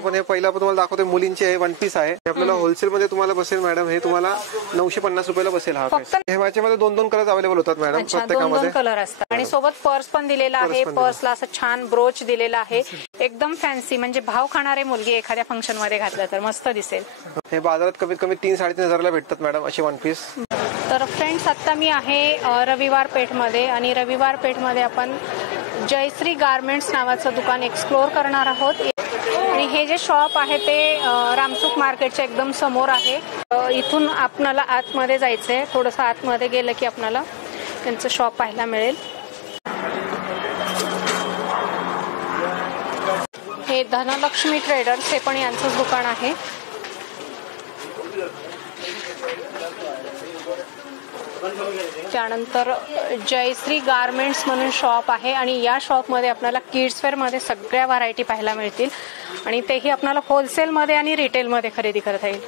पण हे पहिला तुम्हाला दाखवते मुलींचे हे वन पीस आहे. आपल्याला होलसेल मध्ये तुम्हाला बसेल मॅडम. हे तुम्हाला 950 रुपयाला बसेल. हा हे याच्यामध्ये 2-2 कलर अवेलेबल होतात मॅडम. प्रत्येकामध्ये 2 कलर असतात आणि सोबत पर्स पण दिलेला आहे. पर्सला असं छान ब्रोच दिलेला आहे. एकदम फॅन्सी, म्हणजे भाव खाणारे मुलगी एखाद्या फंक्शन मध्ये घातलं तर मस्त दिसेल. हे बाजारात कमीत कमी 3-3.5 हजारला भेटतात मॅडम असे वन पीस. तर फ्रेंड्स, आता मी आहे रविवार पेठमध्ये आणि रविवार पेठमध्ये आपण जयश्री गारमेंट्स नावाचं दुकान एक्सप्लोर करणार आहोत. आणि हे जे शॉप आहे ते रामसुख मार्केटच्या एकदम समोर आहे. इथून आपल्याला आतमध्ये जायचंय. थोडंसं आतमध्ये गेलं की आपल्याला त्यांचं शॉप पाहायला मिळेल. हे धनलक्ष्मी ट्रेडर्स, हे पण यांचंच दुकान आहे. त्यानंतर जयश्री गारमेंट्स म्हणून शॉप आहे आणि या शॉपमध्ये आपल्याला किड्स वेअर मध्ये सगळ्या व्हरायटी पाहायला मिळतील आणि तेही आपल्याला होलसेलमध्ये आणि रिटेलमध्ये खरेदी करता येईल.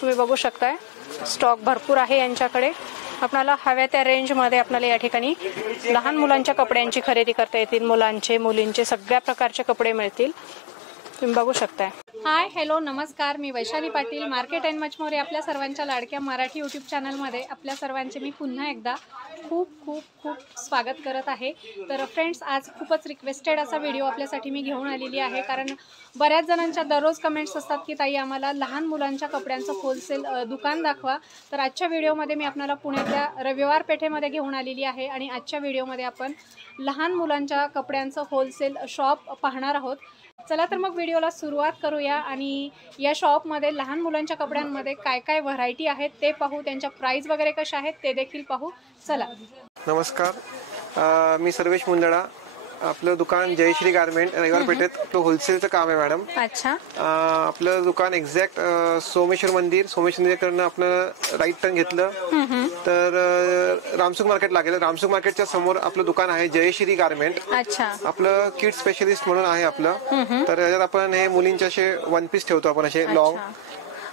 तुम्ही बघू शकताय स्टॉक भरपूर आहे यांच्याकडे. आपल्याला हव्या त्या रेंजमध्ये आपल्याला या ठिकाणी लहान मुलांच्या कपड्यांची खरेदी करता येतील. मुलांचे, मुलींचे सगळ्या प्रकारचे कपडे मिळतील. तुम्ही बघू शकताय. हाय, हॅलो, नमस्कार. मी Vaishali Patil, market and much more आपल्या सर्वांच्या लाडक्या मराठी यूट्यूब चॅनलमध्ये आपल्या सर्वांचे मी पुन्हा एकदा खूप खूप खूप स्वागत करत आहे. तर फ्रेंड्स, आज खूपच रिक्वेस्टेड असा व्हिडिओ आपल्यासाठी मी घेऊन आलेली आहे. कारण बऱ्याच जणांच्या दररोज कमेंट्स असतात की ताई आम्हाला लहान मुलांच्या कपड्यांचं होलसेल दुकान दाखवा. तर आजच्या व्हिडिओमध्ये मी आपल्याला पुण्यातल्या रविवार पेठेमध्ये घेऊन आलेली आहे आणि आजच्या व्हिडिओमध्ये आपण लहान मुलांच्या कपड्यांचं होलसेल शॉप पाहणार आहोत. चला तर मग व्हिडिओला सुरुवात करूया आणि या शॉपमध्ये लहान मुलांच्या कपड्यांमध्ये काय काय व्हरायटी आहेत ते पाहू. त्यांच्या प्राइस वगैरे कशा आहेत ते देखील पाहू. चला. नमस्कार, मी सर्वेश मुंदडा. आपलं दुकान जयश्री गारमेंट रविवार पेठेत. आपलं होलसेलचं काम आहे मॅडम. अच्छा. आपलं दुकान एक्झॅक्ट सोमेश्वर मंदिरकडनं आपलं राईट टर्न घेतलं तर रामसुख मार्केट लागेल. रामसुख मार्केटच्या समोर आपलं दुकान आहे जयश्री गारमेंट. अच्छा. आपलं किड स्पेशलिस्ट म्हणून आहे आपलं. तर याच्यात आपण हे मुलींचे असे वन पीस ठेवतो आपण, असे लॉंग.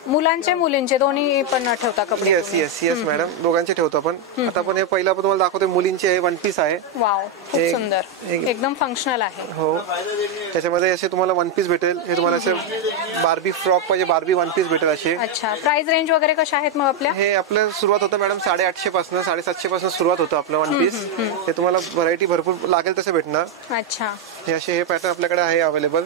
मुलांचे मुलींचे दोन्ही पण ठेवता कपडे? येस मॅडम, दोघांचे ठेवतो आपण. आता आपण हे पहिला तुम्हाला दाखवतो मुलींचे हे वन पीस आहे. वाव, खूप सुंदर, एकदम फंक्शनल आहे. हो, त्याच्यामध्ये असे तुम्हाला वन पीस भेटेल. हे तुम्हाला असे बार्बी फ्रॉक पाहिजे, बार्बी वन पीस भेटेल असे. अच्छा. प्राइस रेंज वगैरे कशा आहेत मग आपल्या? हे आपल्या सुरुवात होतं मॅडम 850 पासून, 750 पासून सुरुवात होतं आपलं वन पीस. हे तुम्हाला व्हरायटी भरपूर लागेल तसे भेटणार. अच्छा. हे असे हे पॅटर्न आपल्याकडे आहे अवेलेबल.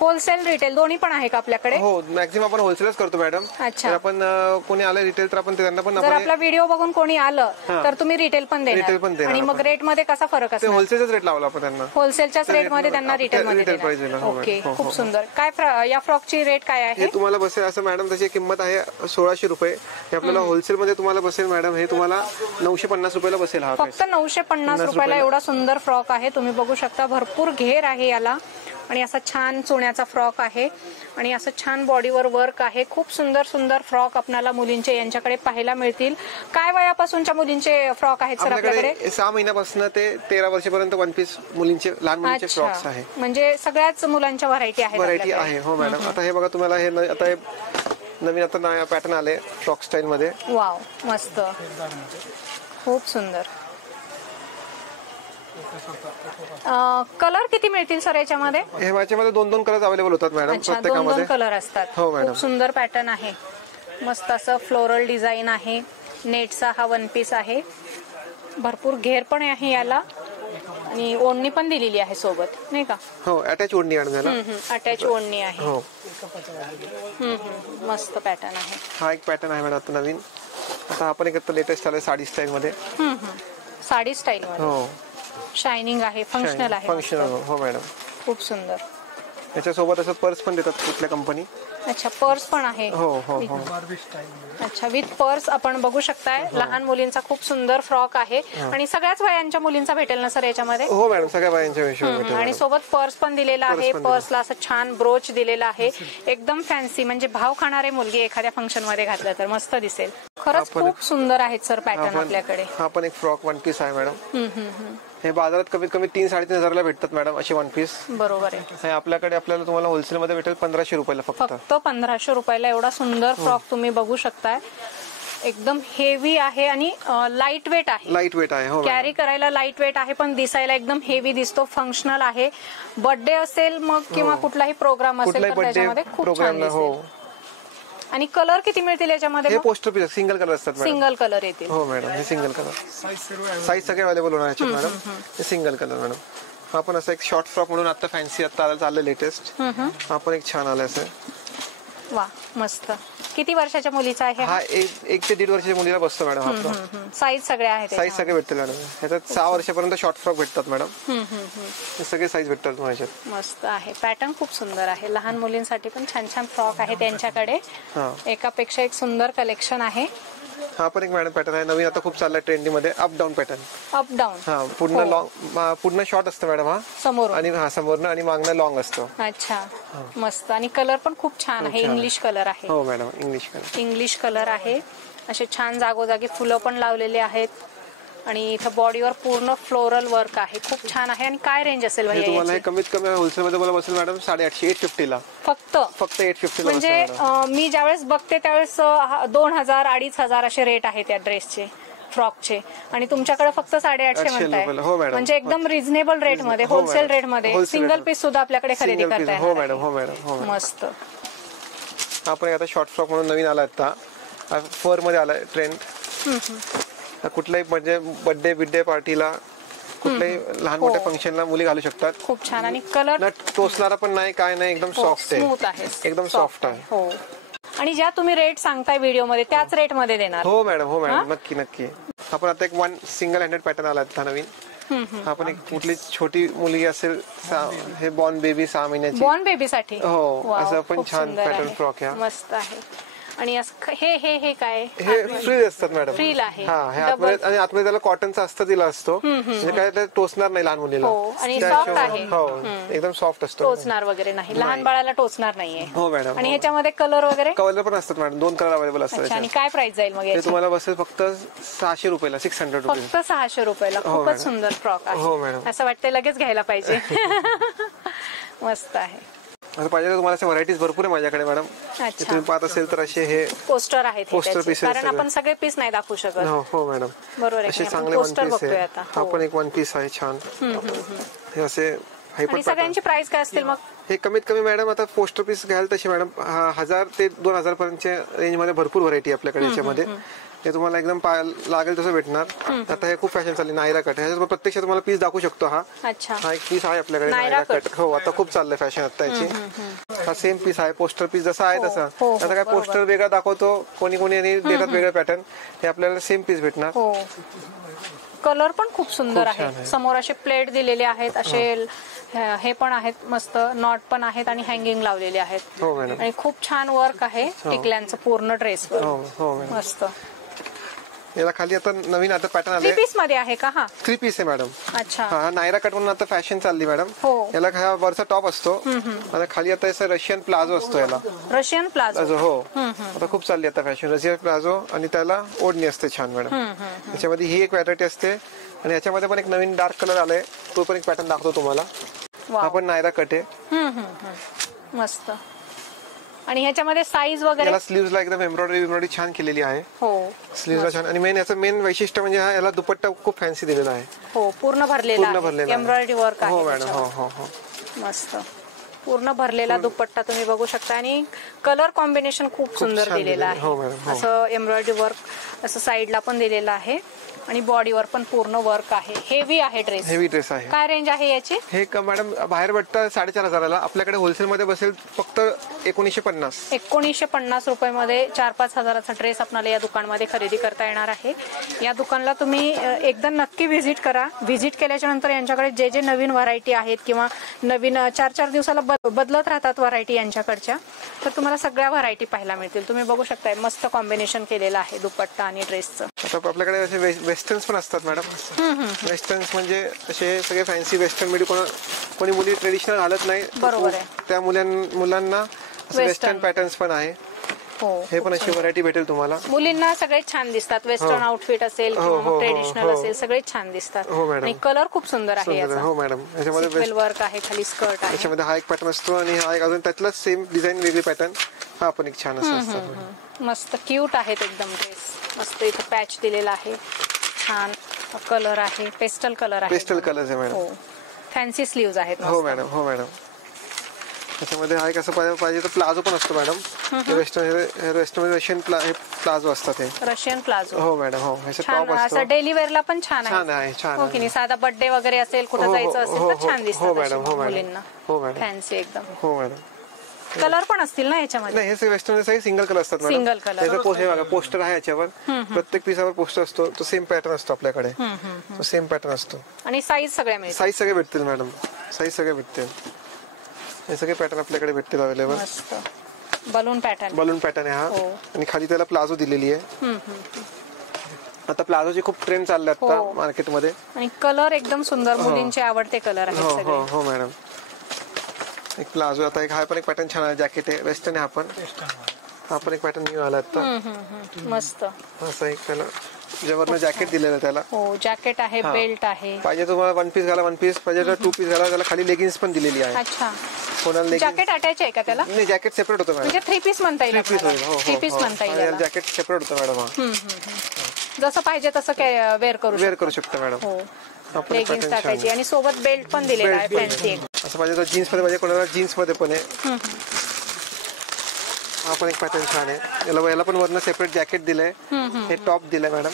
होलसेल रिटेल दोन्ही पण आहे का आपल्याकडे? हो, मॅक्झिमम आपण होलसेलच करतो मॅडम. अच्छा. आपण कोणी आलं रिटेल तर आपण त्यांना पण, जर आपला व्हिडिओ बघून कोणी आलं तर तुम्ही रिटेल पण देणार आणि मग रेट मध्ये कसा फरक असतो? होलसेलच रेट लावला आपण त्यांना. होलसेलच्याच रेट मध्ये त्यांना रिटेल मध्ये देणार. ओके, खूप सुंदर. काय या फ्रॉकची रेट काय आहे? हे तुम्हाला बसेल असं मॅडम, त्याची किंमत आहे 1600 रुपये. हे आपल्याला होलसेल मध्ये तुम्हाला बसेल मॅडम. हे तुम्हाला 950 रुपयाला बसेल. हा फक्त 950 रुपयाला एवढा सुंदर फ्रॉक आहे. तुम्ही बघू शकता, भरपूर घेर आहे याला आणि असा छान चुण्याचा फ्रॉक आहे आणि असं छान बॉडीवर वर्क आहे. खूप सुंदर सुंदर फ्रॉक आपल्याला मुलींचे यांच्याकडे पाहायला मिळतील. काय वयापासूनच्या मुलींचे फ्रॉक आहेत सर आपल्याकडे? 6 महिन्यापासून ते 13 वर्षापर्यंत वन पीस मुलींचे, लहान मुलींचे फ्रॉक्स आहे. म्हणजे सगळ्याच मुलांच्या व्हरायटी आहे. हो मॅडम. आता हे बघा, तुम्हाला हे आता नवीन आता पॅटर्न आले फ्रॉक स्टाईल मध्ये. वाव, मस्त, खूप सुंदर. कलर किती मिळतील सर याच्यामध्ये? हे याच्यामध्ये 2-2 कलर अवेलेबल होतात मॅडम. प्रत्येकामध्ये 2 कलर असतात. हो मॅडम. खूप सुंदर पॅटर्न आहे. मस्त असं फ्लोरल डिझाईन आहे. नेटचा हा वन पीस आहे. भरपूर घेर पण आहे याला आणि ओढणी पण दिलेली आहे सोबत, नाही का? हो, अटॅच ओढणी आहे. अटॅच ओढणी आहे. हो. मस्त पॅटर्न आहे. हा एक पॅटर्न आहे मॅडम आता नवीन. आता आपण एक लेटेस्ट आलोय साडी स्टाईल मध्ये. साडी स्टाईल मध्ये. हो. शायनिंग आहे, फंक्शनल आहे. फंक्शनल. हो मॅडम, खूप सुंदर. याच्यासोबत असं पर्स पण देतात कुठल्या कंपनी. अच्छा, पर्स पण आहे. हो हो हो. अच्छा, विथ पर्स आपण बघू शकताय. लहान मुलींचा खूप सुंदर फ्रॉक आहे आणि सगळ्याच वयांच्या मुलींचा भेटेल ना सर याच्यामध्ये? हो मॅडम, सगळ्या वयांच्या भेटेल. आणि सोबत पर्स पण दिलेला आहे. पर्सला असं छान ब्रोच दिलेला आहे. एकदम फॅन्सी, म्हणजे भाव खाणारे मुलगी एखाद्या फंक्शन मध्ये घातलं तर मस्त दिसेल. खरंच खूप सुंदर आहेत सर पॅटर्न आपल्याकडे. हा पण एक फ्रॉक वन पीस आहे मॅडम. हे बाजारात कमीत कमी 3-3.5 हजारला भेटतात मॅडम असे वन पीस. बरोबर आहे. आपल्याकडे आपल्याला तुम्हाला होलसेल मध्ये भेटेल 1500 रुपयाला. फक्त 1500 रुपयाला एवढा सुंदर फ्रॉक तुम्ही बघू शकताय. एकदम हेवी आहे आणि लाईट वेट आहे. लाईट वेट आहे. हो कॅरी करायला लाईट वेट आहे, पण दिसायला एकदम हेवी दिसतो. फंक्शनल आहे. बर्थडे असेल मग किंवा कुठलाही प्रोग्राम असेल तर त्याच्यामध्ये खूप छान दिसेल. आणि कलर किती मिळतील याच्यामध्ये? हे पोस्टर पीस सिंगल कलर असतात मॅडम. सिंगल कलर येतील. हो मॅडम, हे सिंगल कलर. साईज सगळे अवेलेबल होणार आहेत मॅडम. हे सिंगल कलर मॅडम. हा पण असं एक शॉर्ट फ्रॉक म्हणून आता फॅन्सी आता चाललं लेटेस्ट. हा पण एक छान आला असं. वा मस्त. किती वर्षाच्या मुलीचा आहे हा? 1 ते 1.5 वर्षाच्या मुलीला बसतो मॅडम. हा साईज सगळे आहेत. साईज सगळे भेटतील मॅडम. ह्याच्यात 6 वर्षापर्यंत शॉर्ट फ्रॉक भेटतात मॅडम. हे सगळे साईज भेटतात तुम्हाला. मस्त आहे. पॅटर्न खूप सुंदर आहे. लहान मुलींसाठी पण छान छान फ्रॉक आहे त्यांच्याकडे. एकापेक्षा एक सुंदर कलेक्शन आहे. हा पण एक मॅडम पॅटर्न आहे नवीन, आता खूप चाललाय ट्रेंडिंग मध्ये. Up down pattern. Up down. हा पूर्ण लॉंग, पूर्ण शॉर्ट असतं मॅडम. हा समोर आणि हा समोरनं आणि मागणं लॉंग असतो. अच्छा मस्त. आणि कलर पण खूप छान आहे. इंग्लिश कलर आहे. हो madam, English colour. English colour आहे. असे छान जागोजागी फुलं पण लावलेले आहेत. आणि इथं बॉडीवर पूर्ण फ्लोरल वर्क आहे. खूप छान आहे. आणि काय रेंज असेल हे तुम्हाला? हे कमीत कमी होलसेल मध्ये मला बसेल मॅडम 850, 850 ला. फक्त 850 ला. म्हणजे मी ज्यावेळेस बघते त्यावेळेस 2000, 2500 असे रेट आहेत त्या ड्रेसचे, फ्रॉकचे. आणि तुमच्याकडे फक्त 850 म्हणताय. म्हणजे एकदम रिझनेबल रेट मध्ये, होलसेल रेट मध्ये सिंगल पीस सुद्धा आपल्याकडे खरेदी करताय. हो मॅडम, हो मॅडम. मस्त. आपण आता शॉर्ट फ्रॉक म्हणून नवीन आला आता, फर मध्ये आलाय ट्रेंड. कुठल्याही म्हणजे बर्थडे बिड्डे पार्टीला, कुठल्याही लहान मोठ्या फंक्शनला मुली घालू शकतात. खूप छान. आणि कलर टोचणारा पण नाही, काय नाही, एकदम सॉफ्ट आहे. एकदम सॉफ्ट आहे. हो. आणि ज्या तुम्ही रेट सांगताय व्हिडिओ मध्ये त्याच रेट मध्ये देणार? हो मॅडम, हो मॅडम, नक्की नक्की. आपण आता एक सिंगल हँडेड पॅटर्न आला आता नवीन. आपण एक कुठली छोटी मुलगी असेल, हे बॉर्न बेबी 6 महिन्याची, बॉर्न बेबी साठी. हो, असं पण छान पॅटर्न फ्रॉक आहे. मस्त आहे. आणि हे काय? हे फ्रील असतात मॅडम. फ्रील आहे. आणि आतमध्ये त्याला कॉटनचा अस्तर दिला असतो, म्हणजे काय ते टोचणार नाही लहान मुलीला. आणि सॉफ्ट आहे. हो, एकदम सॉफ्ट असतो. टोचणार वगैरे नाही, लहान बाळाला टोचणार नाहीये. हो मॅडम. आणि ह्याच्यामध्ये कलर वगैरे? कलर पण असतात मॅडम, 2 कलर अवेलेबल असतात. आणि काय प्राइस जाईल मग? ते तुम्हाला बसेल फक्त 600 रुपयाला. 600 रुपये. फक्त 600 रुपयाला. खूपच सुंदर फ्रॉक आहे. हो मॅडम. असं वाटतं लगेच घ्यायला पाहिजे. मस्त आहे. आता पाहिजे तुम्हाला अशा व्हरायटीज भरपूर आहे माझ्याकडे मॅडम. तुम्ही पाहत असेल तर असे हे पोस्टर आहेत. पोस्टर पीस, कारण आपण सगळे पीस नाही दाखवू शकत. हो मॅडम. बरोबर आहे. असे चांगले वन पीस आहे. हा पण एक वन पीस आहे छान. हे असे हायपर. सगळ्यांची प्राइस काय असतील मग? हे कमीत कमी मॅडम आता पोस्टर पीस घ्याल तशी मॅडम 1000 ते 2000 पर्यंतच्या रेंज मध्ये भरपूर व्हरायटी आपल्याकडे याच्यामध्ये. हे तुम्हाला एकदम लागेल तसं भेटणार. आता हे खूप फॅशन चालली नायरा कट. ह्याच्यात प्रत्यक्षात तुम्हाला पीस दाखवू शकतो. हा एक पीस आहे आपल्याकडे नायरा कट. हो, आता खूप चाललंय फॅशन आता याची. हा सेम पीस आहे, पोस्टर पीस जसा आहे तसा. आता काय पोस्टर वेगळा दाखवतो कोणी आणि देतात वेगळं पॅटर्न. हे आपल्याला सेम पीस भेटणार. कलर पण खूप सुंदर आहे. समोर असे प्लेट दिलेले आहेत, असे हे पण आहेत, मस्त नॉट पण आहेत आणि हँगिंग लावलेले आहेत. हो मॅडम. आणि खूप छान वर्क आहे टिकल्यांचं पूर्ण ड्रेसवर. हो मस्त. याला खाली आता नवीन आता पॅटर्न आले. 3 पीस मध्ये आहे का? हा 3 पीस आहे मॅडम. अच्छा. हा नायरा कट म्हणून आता फॅशन चालली मॅडम. याला हा वरचा टॉप असतो आणि खाली आता असं रशियन प्लाझो असतो. याला रशियन प्लाझो. हो, आता खूप चालली आता फॅशन रशियन प्लाझो. आणि त्याला ओढणी असते छान मॅडम. त्याच्यामध्ये ही एक व्हरायटी असते. आणि याच्यामध्ये पण एक नवीन डार्क कलर आलाय, तो पण एक पॅटर्न दाखवतो तुम्हाला. हा पण नायरा कट आहे. मस्त. आणि ह्याच्यामध्ये साईज वगैरे? याला स्लीव्हजला एकदम एम्ब्रॉयडरी छान केलेली आहे. हो, स्लीव्हजला छान. आणि मेन वैशिष्ट्य म्हणजे याला दुपट्टा खूप फॅन्सी दिलेला आहे. हो, पूर्ण भरलेला एम्ब्रॉयडरी वर्क आहे. हो मॅडम. हो. मस्त. पूर्ण भरलेला दुपट्टा तुम्ही बघू शकता. आणि कलर कॉम्बिनेशन खूप सुंदर दिलेलं आहे. असं एम्ब्रॉयडरी वर्क असं साईडला पण दिलेलं आहे. आणि बॉडीवर पण पूर्ण वर्क आहे. हेवी आहे ड्रेस. हेवी ड्रेस आहे. काय रेंज आहे याची? हे मॅडम बाहेर भेटतं 4500ला. आपल्याकडे होलसेल मध्ये बसेल फक्त 1950. 1950 रुपयामध्ये 4-5 हजाराचा ड्रेस आपल्याला या दुकानमध्ये खरेदी करता येणार आहे. या दुकानला तुम्ही एकदा नक्की व्हिजिट करा. व्हिजिट केल्याच्या नंतर यांच्याकडे जे नवीन व्हरायटी आहेत किंवा नवीन 4-4 दिवसाला बदलत राहतात व्हरायटी यांच्याकडच्या, तर तुम्हाला सगळ्या व्हरायटी पाहायला मिळतील. तुम्ही बघू शकताय मस्त कॉम्बिनेशन केलेलं आहे दुपट्टा आणि ड्रेसचं. आता आपल्याकडे असे वेस्टर्न्स पण असतात मॅडम. वेस्टर्न्स म्हणजे असे सगळे फॅन्सी वेस्टर्न मध्ये कोणी मुली ट्रेडिशनल घालत नाही. बरोबर आहे. त्या मुलांना वेस्टर्न पॅटर्न्स पण आहे. हे पण अशी व्हरायटी भेटेल तुम्हाला. मुलींना सगळे छान दिसतात. वेस्टर्न आउटफिट असेल किंवा ट्रेडिशनल असेल, सगळे छान दिसतात. आणि कलर खूप सुंदर आहे याचा. हो मॅडम. याच्यामध्ये वर्क आहे, खाली स्कर्ट आहे. याच्यामध्ये हा एक पॅटर्न असतो आणि हा एक अजून त्यातला सेम डिझाईन वेगळी पॅटर्न. हा पण एक छान असं असतं. मस्त क्यूट आहेत एकदम ड्रेस. मस्त इथे पॅच दिलेला आहे, छान कलर आहे, पेस्टल कलर आहे. पेस्टल कलर आहे मॅडम. हो, फॅन्सी स्लीव्ज आहेत. हो मॅडम, हो मॅडम. त्याच्यामध्ये हा कसं पाहिजे तर प्लाझो पण असतो मॅडम. वेस्टर्न रशियन प्लाझो असतात हे. Russian palazzo. हो मॅडम, हो. ह्याचा छान टॉप असतो. असं डेली वेअरला पण छान छान आहे, छान हो की नाही? साधा बर्थडे वगैरे असेल, कुठे जायचं असेल तर छान दिसतं. हो मॅडम, हो मॅडम. मुलींना हो मॅडम, फॅन्सी एकदम. हो मॅडम. कलर पण असतील ना याच्यामध्ये? नाही, हे वेस्टर्न साईज सिंगल कलर असतात मॅडम. Single colour. त्याचा पोस्टर आहे याच्यावर. प्रत्येक पीसावर पोस्टर असतो. तो सेम पॅटर्न असतो आपल्याकडे. तो सेम पॅटर्न असतो. आणि साईज सगळ्या मिळतील. साईज सगळे भेटतील मॅडम, साईज सगळे भेटतील. हे सगळे पॅटर्न आपल्याकडे भेटतील अवेलेबल. मस्त बलून पॅटर्न. बलून पॅटर्न आहे हा. आणि खाली त्याला प्लाझो दिलेली आहे. आता प्लाझोची खूप ट्रेंड चालले आता मार्केटमध्ये. आणि कलर एकदम सुंदर, मुलींचे आवडते कलर आहेत सगळे. हो हो मॅडम. एक प्लाझो, आता एक हा पण एक पॅटर्न छान आहे, जॅकेट आहे, वेस्टर्न आहे. हा पण एक पॅटर्न न्यू आला आता. मस्त असं एक त्याला ज्यावरनं जॅकेट दिलेलं आहे त्याला. हो, जॅकेट आहे, बेल्ट आहे. पाहिजे तुम्हाला वन पीस घाला, वन पीस पाहिजे तर टू पीस घाला. त्याला खाली लेगिन्स पण दिलेली आहे. अच्छा, कोणाला जॅकेट अटॅच आहे का त्याला? नाही, जॅकेट सेपरेट होतं मॅडम. म्हणजे 3 पीस म्हणता येईल. 3 पीस होईल. हो, 3 पीस म्हणता येईल. जॅकेट सेपरेट होतं मॅडम. हा, जसं पाहिजे तसं वेअर करू शकतो मॅडम. हो, लेगिन्स टाकायची आणि सोबत बेल्ट पण दिलेला आहे फॅन्सी. असं पाहिजे तर जीन्स मध्ये पाहिजे, कोणाला जीन्स मध्ये पण आहे. हा पण एक पॅटर्न छान आहे. याला पण वरनं सेपरेट जॅकेट दिलंय. हे टॉप दिलंय मॅडम.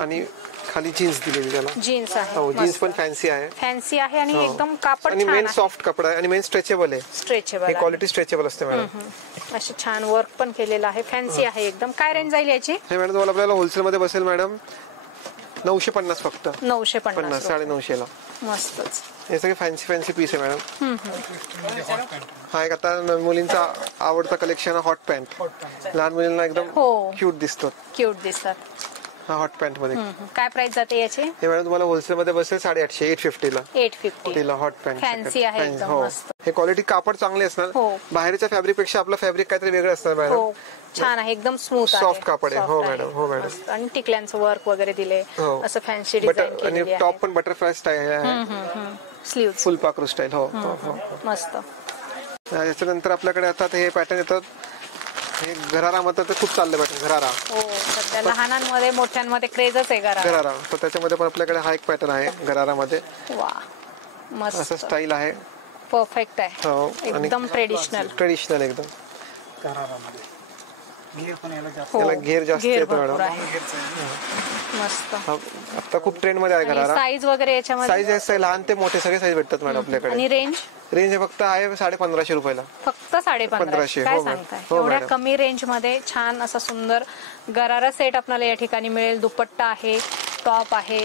आणि खाली जीन्स दिलेली त्याला. जीन्स आहे. हो, जीन्स पण फॅन्सी आहे. फॅन्सी आहे आणि एकदम कापड आणि छान मेन आहे. सॉफ्ट कपडा आहे आणि मेन स्ट्रेचेबल आहे. स्ट्रेचेबल ही आहे. क्वालिटी स्ट्रेचेबल असते मॅडम. अशी छान वर्क पण केलेलं आहे, फॅन्सी आहे एकदम. काय रेंज जाईल याची? हे मॅडम तुम्हाला आपल्याला होलसेल मध्ये बसेल मॅडम 950 फक्त. 950. 950 ला. मस्तच. हे सगळे फॅन्सी पीस आहे मॅडम. हा एक आता मुलींचा आवडता कलेक्शन हॉट पॅन्ट. लहान मुलींना एकदम क्यूट दिसतो. क्यूट दिसतात. हा हॉट पॅन्ट मध्ये काय प्राइस जाते याची? हे मॅडम तुम्हाला होलसेल मध्ये बसेल 850, 850 ला. 850 ला हॉट पॅन्ट. फॅन्सी आहे एकदम मस्त. हे क्वालिटी कापड चांगले असणार. बाहेरच्या फॅब्रिक पेक्षा आपलं फॅब्रिक काहीतरी वेगळं असणार मॅडम. छान आहे, एकदम स्मूथ आहे, सॉफ्ट कापड आहे. हो मॅडम, हो मॅडम. आणि टिकल्यांचं वर्क वगैरे दिले, असं फॅन्सी डिझाइन केलेली आहे. आणि टॉप पण बटरफ्लाय स्टाईल आहे. स्लीव्ह फुल पाखरू स्टाईल. हो हो. मस्त. याच्यानंतर आपल्याकडे आता हे पॅटर्न येतात. हे गरारा मध्ये तर खूप चाललं पॅटर्न. गरारा. हो, सध्या लहानांमध्ये मोठ्यांमध्ये क्रेजच आहे गरारा. तर त्याच्यामध्ये पण आपल्याकडे हा एक पॅटर्न आहे गरारा मध्ये. वा, मस्त. असं स्टाईल आहे. परफेक्ट आहे. हो, एकदम ट्रेडिशनल एकदम. याला घेर जास्त येतो मॅडम. मस्त. आता खूप ट्रेंड मध्ये आहे गरारा. साईज वगैरे याच्यामध्ये साईज लहान ते मोठे सगळे साईज भेटतात मॅडम आपल्याकडे. आणि रेंज फक्त आहे 1550 रुपयाला. फक्त 1550. काय सांगताय? एवढ्या कमी रेंज मध्ये छान असा सुंदर गरारा सेट आपल्याला या ठिकाणी मिळेल. दुपट्टा आहे, टॉप आहे.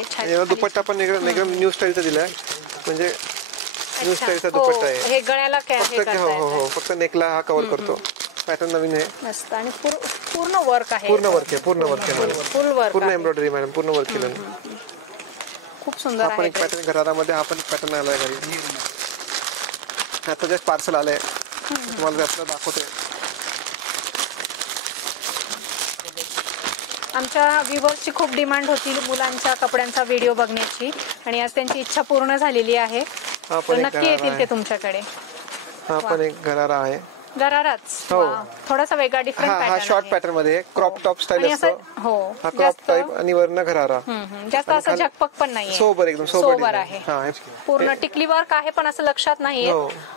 दुपट्टा पण एकदम न्यू स्टाईलचा दिलाय. म्हणजे न्यू स्टाईलचा दुपट्टा आहे. हे गळ्याला हो, फक्त नेकला हा कव्हर करतो. पॅटर्न नवीन आहे. मस्त. आणि पूर्ण वर्क आहे. पूर्ण वर्क आहे. फुल वर्क. पूर्ण एम्ब्रॉयडरी मॅडम. पूर्ण वर्क केलं. खूप सुंदर आपण एक पॅटर्न गरारामध्ये हा पण पॅटर्न आलाय घरी. आता जस्ट पार्सल आलंय, तुम्हाला आपल्याला दाखवतोय. आमच्या व्ह्युअर्सची खूप डिमांड होती मुलांच्या कपड्यांचा व्हिडिओ बघण्याची, आणि आज त्यांची इच्छा पूर्ण झालेली आहे. नक्की येतील ते तुमच्याकडे. हा पण एक गरारा आहे. गराराच. थोडासा वेगळा डिफरंट पॅटर्न. हा शॉर्ट पॅटर्न मध्ये क्रॉप टॉप स्टाईल असतो. हा क्रॉप टाइप आणि वरनं गरारा. जास्त असं झकपक पण नाहीये. सोबर एकदम सोबर आहे. पूर्ण टिकली वर्क आहे पण असं लक्षात नाहीये.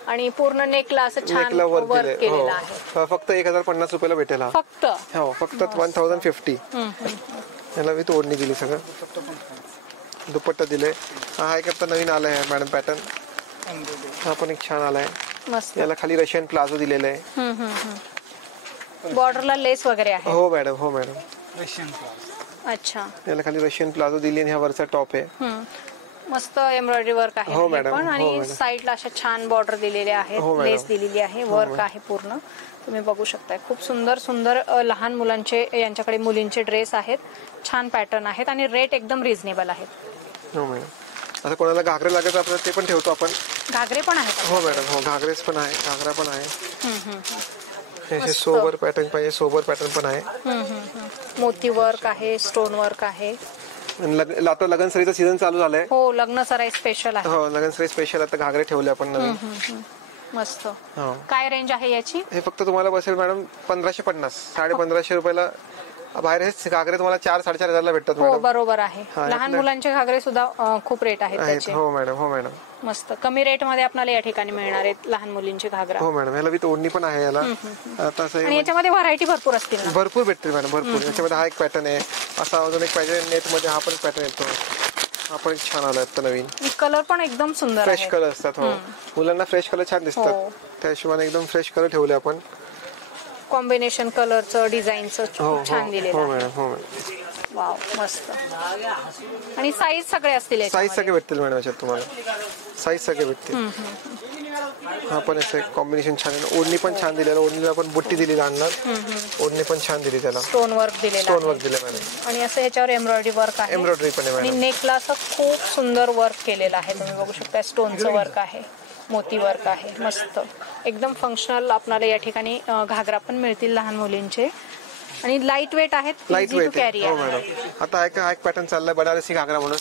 आणि पूर्ण नेकला असं छान वर्क केलेलं आहे. फक्त 1050 रुपयाला भेटेल. फक्त 1050. याला मी ओढणी दिली सगळं. दुपट्टा दिले. हा एक आता नवीन आलाय मॅडम पॅटर्न. हा पण एक छान आलाय. याला खाली रशियन प्लाझो दिलेलं आहे. बॉर्डरला लेस वगैरे आहे. हो मॅडम, हो मॅडम. अच्छा. याला खाली रशियन प्लाझो दिली आणि हा वरचा टॉप आहे. मस्त एम्ब्रॉयडरी वर्क आहे. हो मॅडम. आणि साईडला अशा छान बॉर्डर दिलेले आहेत, लेस दिलेली आहे, वर्क आहे पूर्ण. तुम्ही बघू शकताय. खूप सुंदर सुंदर लहान मुलांचे यांच्याकडे मुलींचे ड्रेस आहेत. छान पॅटर्न आहेत आणि रेट एकदम रिझनेबल आहेत. हो मॅडम. आता कोणाला घागरे लागत आपल्याला ते पण ठेवतो आपण. घागरे पण आहेत. हो मॅडम, हो. घागरेच पण आहे, घागरा पण आहे. हे सोबर पॅटर्न पाहिजे, सोबर पॅटर्न पण आहे. मोती वर्क आहे, स्टोन वर्क आहे. आता लग्न सरीचा सीझन चालू झालाय. हो, लग्न सराई स्पेशल आहे. हो, लग्न सराई स्पेशल. आता घागरे ठेवले आपण नवीन. मस्त. हो. काय रेंज आहे याची? हे फक्त तुम्हाला बसेल मॅडम 1550, 1550 रुपयाला. बाहेर हे घागरे तुम्हाला 4-4.5 भेटतात हो मॅडम. बरोबर आहे. हा, लहान मुलांचे घागरे सुद्धा खूप रेट आहेत त्याचे. हो मॅडम, हो मॅडम. मस्त कमी रेट मध्ये आपल्याला या ठिकाणी मिळणार आहेत लहान मुलींचे घागरा. हो मॅडम, ह्याला विथ ओढणी पण आहे याला. आता असं आणि याच्यामध्ये व्हरायटी भरपूर असतील ना? भरपूर भेटतील मॅडम, भरपूर. याच्यामध्ये हा एक पॅटर्न आहे, असा अजून एक पाहिजे नेट मध्ये, हा पण पॅटर्न येतो. हा पण एक छान आला आता नवीन. कलर पण एकदम सुंदर फ्रेश आहे. कलर असतात. हो, मुलांना फ्रेश कलर छान दिसतात. हो. त्या हिशोबाने एकदम फ्रेश कलर ठेवले आपण. कॉम्बिनेशन कलरचं डिझाईनचं हो खूप छान दिलेलं हो आहे. मॅडम, हो मॅडम. वाव मस्त. आणि साईज सगळे असतील साईज याच्यामध्ये? सगळे भेटतील मॅडम याच्यात तुम्हाला. साईज सगळे भेटतील. हा पण असं कॉम्बिनेशन छान आहे. ओढणी पण छान दिलेलं, ओढणीला पण बुट्टी दिली लहान. ओढणी पण छान दिली त्याला. स्टोन वर्क दिलेलं स्टोन आहे. वर्क दिले मॅडम. आणि असं ह्याच्यावर एम्ब्रॉयडरी वर्क आहे. एम्ब्रॉयडरी पण आहे आणि मॅडम. नेकला असं खूप सुंदर वर्क केलेलं आहे. तुम्ही बघू शकता स्टोनचं वर्क आहे, मोती वर्क आहे. मस्त एकदम फंक्शनल आपल्याला या ठिकाणी घागरा पण मिळतील लहान मुलींचे. आणि लाईट वेट आहेत, light easy to weight carry आहे. हो आहे. मॅडम. आता हा एक पॅटर्न चाललाय बनारसी घागरा म्हणून.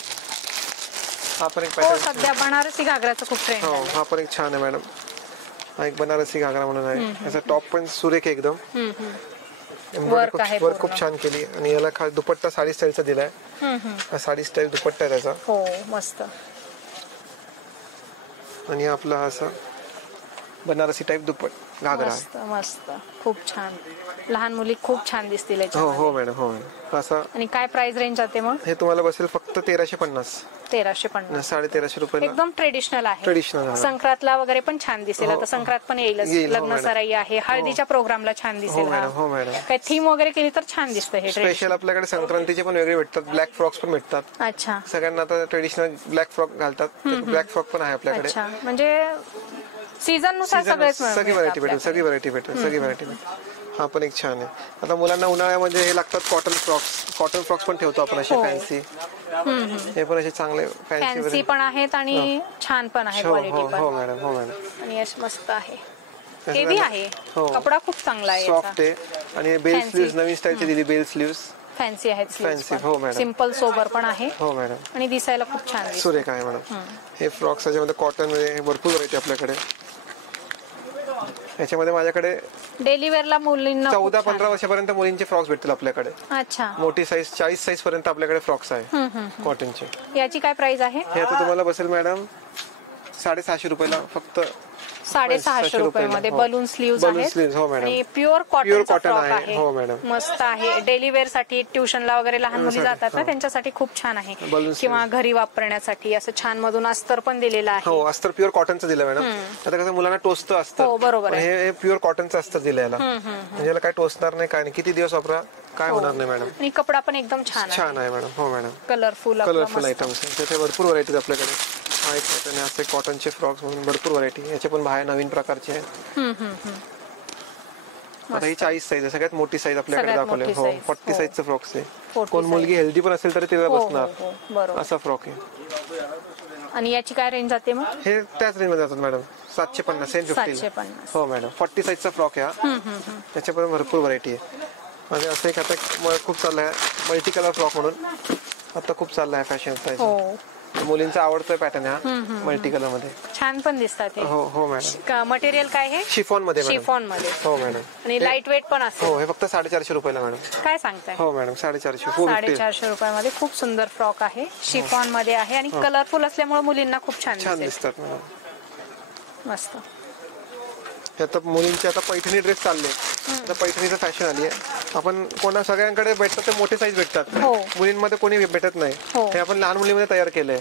हा पण एक हो पॅटर्न. सध्या बनारसी घागराचं खूप ट्रेंड हो, आहे. हा पण एक छान आहे मॅडम. हा एक बनारसी घागरा म्हणून आहे. याचा टॉप पण सुरेख आहे एकदम. वर्क आहे वर्क खूप पूर्ण. छान केली. आणि याला खाली दुपट्टा साडी स्टाईलचा दिलाय. हा साडी स्टाईल दुपट्टा आहे त्याचा. हो मस्त. आणि आपला असा बनारसी टाईप दुपट घागरा आहे. मस्त मस्त खूप छान. लहान मुली खूप छान दिसतील हो याच्यामध्ये. हो मॅडम, हो मॅडम. असं आणि काय प्राइस रेंज जाते मग? हे तुम्हाला बसेल फक्त 1350, 1350. 1350 रुपयाला. एकदम ट्रेडिशनल आहे. ट्रेडिशनल आहे. संक्रांतला वगैरे पण छान दिसेल. हो. आता संक्रांत पण येईलच. येईल, हो लग्न मॅडम. सराई आहे, हळदीच्या प्रोग्रामला छान हो दिसेल. मॅडम, हो मॅडम. काय थीम वगैरे केली तर छान दिसतं हे स्पेशल ट्रेडिशनल. आपल्याकडे संक्रांतीचे पण वेगळे भेटतात. ब्लॅक फ्रॉक्स पण भेटतात. अच्छा सगळ्यांना आता ट्रेडिशनल ब्लॅक फ्रॉक घालतात. ब्लॅक फ्रॉक पण आहे आपल्याकडे. अच्छा. म्हणजे सीझन नुसार सगळेच सगळी व्हरायटी भेटेल, सगळी व्हरायटी भेटेल, सगळी व्हरायटी भेटेल. हा पण एक छान आहे. आता मुलांना उन्हाळ्यामध्ये हे लागतात कॉटन फ्रॉक्स पण ठेवतो आपण असे हो. फॅन्सी. हे पण असे चांगले फॅन्सी पण आहेत आणि छान पण आहे हो क्वालिटी हो पण. हो मॅडम, हो मॅडम. आणि अशी मस्त आहे. हेवी आहे. हो. कपडा खूप चांगला आहे सॉफ्ट आहे. आणि बेल Fancy. स्लीव्ह नवीन स्टाईलची दिली, बेल स्लीव्ह. फॅन्सी आहेत Fancy, हो मॅडम. सिम्पल सोबर पण आहे. हो मॅडम. आणि दिसायला खूप छान दिसतं. सुरेख आहे मॅडम. हे फ्रॉक्स याच्यामध्ये कॉटन मध्ये भरपूर व्हरायटी आपल्याकडे. याच्यामध्ये माझ्याकडे डेली वेअरला मुलींना खूप 14-15 छान. वर्षापर्यंत मुलींचे फ्रॉक्स भेटतील आपल्याकडे. अच्छा. मोठी साईज 40 साईज पर्यंत आपल्याकडे फ्रॉक्स आहे कॉटनचे. याची काय प्राइस आहे? हे आता तुम्हाला बसेल मॅडम 650 रुपयाला फक्त. 650 रुपयामध्ये हो. बलून स्लीव्ह Balloon आहेत. sleeves, हो मॅडम. आणि प्युअर Pure कॉटन cotton आहे. आहे. हो मॅडम. मस्त आहे. डेली वेअर साठी ट्युशनला वगैरे लहान मुली जातात ना, हो. त्यांच्यासाठी खूप छान आहे. Balloon किंवा घरी वापरण्यासाठी असं छान मधून अस्तर पण दिलेलं आहे. हो, अस्तर प्युअर कॉटनचं दिलं मॅडम. आता कसं मुलांना टोचतं असतं. हो, बरोबर आहे. हे प्युअर कॉटनचं अस्तर दिलं याला. म्हणजे याला काय टोचणार नाही, काय नाही. किती दिवस वापरा, काय होणार नाही मॅडम. आणि कपडा पण एकदम छान आहे. छान आहे मॅडम. हो मॅडम. कलरफुल आयटम्स आहे. त्याचे भरपूर व्हरायटीज आपल्याकडे. हा एक पॅटर्न आहे. असे कॉटनचे फ्रॉक्स म्हणून भरपूर व्हरायटी. याचे पण बाहेर नवीन प्रकारचे आहेत. आता ही 40 साईज आहे. सगळ्यात मोठी साईज आपल्याकडे सगळ्यात दाखवली. मोठी हो, size. 40 हो. साईजचं फ्रॉक्स आहे. 40 कोण मुलगी हेल्दी पण असेल तर तिला बसणार बरोबर. असा फ्रॉक आहे. आणि याची काय रेंज जाते मग? हे त्याच रेंज मध्ये जातात मॅडम. 750, 750. 750. हो मॅडम. 40 साईजचा फ्रॉक आहे हा. त्याच्या पण भरपूर व्हरायटी आहे. म्हणजे असं एक आता खूप चाललं आहे मल्टी कलर फ्रॉक म्हणून. आता खूप चाललं आहे फॅशन. हो. मुलींचा आवडतोय पॅटर्न हा मल्टी कलर मध्ये. छान पण दिसतात हे. हो हो मॅडम. मटेरियल काय हे? शिफॉन मध्ये मॅडम. शिफॉन मध्ये. हो मॅडम. आणि लाईट वेट पण असेल. हो, हे फक्त 450 रुपयाला मॅडम. काय सांगताय? हो मॅडम, 450. फुल 450 रुपयामध्ये खूप सुंदर फ्रॉक आहे. शिफॉन मध्ये आहे आणि कलरफुल असल्यामुळे मुलींना खूप छान छान दिसेल. दिसतात मॅडम. मस्त. हे आता मुलींचे आता पैठणी ड्रेस चालले. आता पैठणीचं फॅशन आली आहे. आपण कोणा सगळ्यांकडे भेटतात ते मोठे साईज भेटतात. हो. मुलींमध्ये कोणी भेटत नाही. हो. हे आपण लहान मुलीमध्ये तयार केलंय.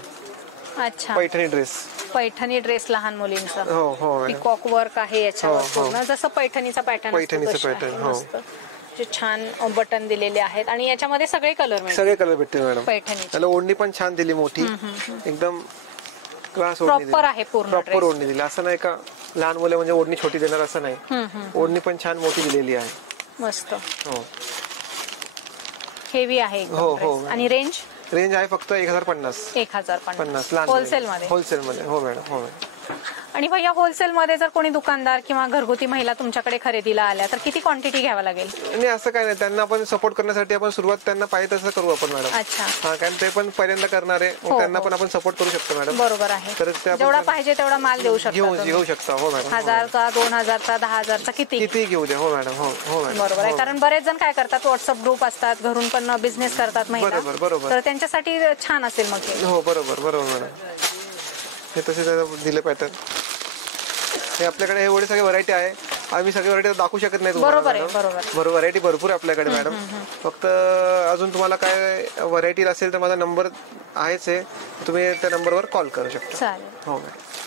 अच्छा. पैठणी ड्रेस. पैठणी ड्रेस लहान मुलींचा. हो हो मॅडम. पिकॉक वर्क आहे याच्यावर हो, हो. पूर्ण जसं पैठणीचा पॅटर्न पैठणीचं pattern, हो. जे छान बटन दिलेले आहेत आणि याच्यामध्ये सगळे कलर मिळतात. सगळे कलर भेटतील मॅडम. पैठणीचे. त्याला ओढणी पण छान दिली मोठी. एकदम क्लास ओढणी प्रॉपर आहे पूर्ण प्रॉपर dress. ओढणी दिली. असं नाही का लहान मुलं म्हणजे ओढणी छोटी देणार असं नाही. ओढणी पण छान मोठी दिलेली आहे. मस्त. हो. हेवी आहे एकदम हो, हो. dress. आणि रेंज रेंज आहे फक्त 1050. 1050 50 लहान होलसेल मध्ये. होलसेल मध्ये. हो मॅडम, हो मॅडम. आणि भैया होलसेल मध्ये जर कोणी दुकानदार किंवा घरगुती महिला तुमच्याकडे खरेदीला आल्या तर किती क्वांटिटी घ्यावं लागेल? आणि असं काय नाही, त्यांना आपण सपोर्ट करण्यासाठी आपण सुरुवात त्यांना पाहिजे तसं करू आपण मॅडम. अच्छा, हा, कारण ते पण पहिल्यांदा करणार आहे, मग त्यांना पण आपण सपोर्ट करू शकतो मॅडम. बरोबर आहे. तर ते आपण जेवढा पाहिजे तेवढा माल देऊ शकतो. घेऊ शकता. हो मॅडम. 1000चा, 2000चा, 10,000चा किती घेऊ द्या. हो मॅडम. हो मॅडम. बरोबर आहे. कारण बरेच जण काय करतात, व्हॉट्सअप ग्रुप असतात, घरून पण बिझनेस करतात महिला, बरोबर. तर त्यांच्यासाठी छान असेल मग हे. हो बरोबर मॅडम. हे तसे दिले पॅटर्न. हे आपल्याकडे एवढे सगळे व्हरायटी आहे, आम्ही सगळे व्हरायटी दाखवू शकत नाही तुम्हाला. बरोबर व्हरायटी भरपूर आहे आपल्याकडे मॅडम. फक्त अजून तुम्हाला काय व्हरायटी असेल तर माझा नंबर आहेच आहे, तुम्ही त्या नंबरवर कॉल करू शकता. चालेल. हो मॅडम.